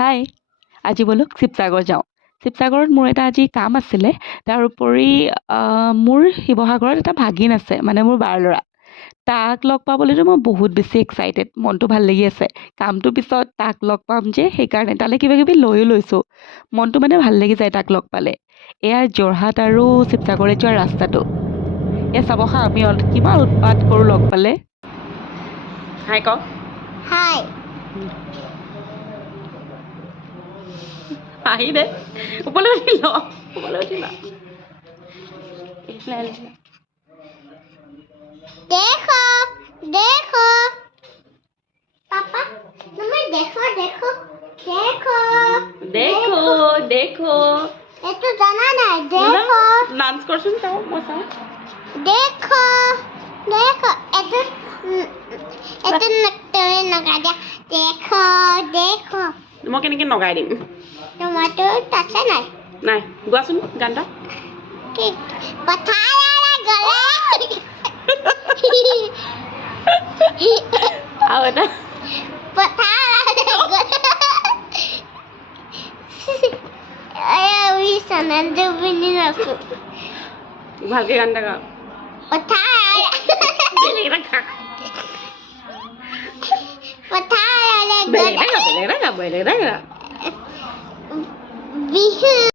হাই আজি বোলো শিৱসাগৰ যাওঁ শিৱসাগৰত মোৰ এটা আজি কাম আছিলে তাৰোপৰি মোৰ শিৱসাগৰত এটা ভাগিন আছে মানে মোৰ বাৰ ল'ৰা তাক লগ পাবলৈতো মই বহুত বেছি এক্সাইটেড মনটো ভাল লাগি আছে কামটোৰ পিছত তাক লগ পাম যে সেইকাৰণে তালৈ কিবা কিবি লৈও লৈছোঁ মনটো মানে ভাল লাগি যায় তাক লগ পালে এয়া যোৰহাট আৰু শিৱসাগৰে যোৱা ৰাস্তাটো এয়া চাব হা আমি কিমান উৎপাত কৰোঁ লগ পালে হাই কওক হাই আহি দে ওপৰলৈ উঠি ল ওপৰলৈ উঠি ল देखो देखो पापा तुम्हें देखो देखो देखो দেখো দেখো ये तो जाना नहीं देखो ডান্স কৰচোন চাওঁ মই চাওঁ देखो देखो ये तो तुम्हें लगा दिया देखो देखो মই কেনেকৈ নগাই দিম टमाटो टचा नहीं নাই গোৱাচোন গান এটা कि पथारा गले আৰু এটা पथारा गले आया वही सनन जो बनी रखो ভালকৈ গান এটা গা पथारा বেলেগ এটা খা पथारा বেলেগ गले এটা গা বেলেগ এটা গা বেলেগ এটা গা बिहू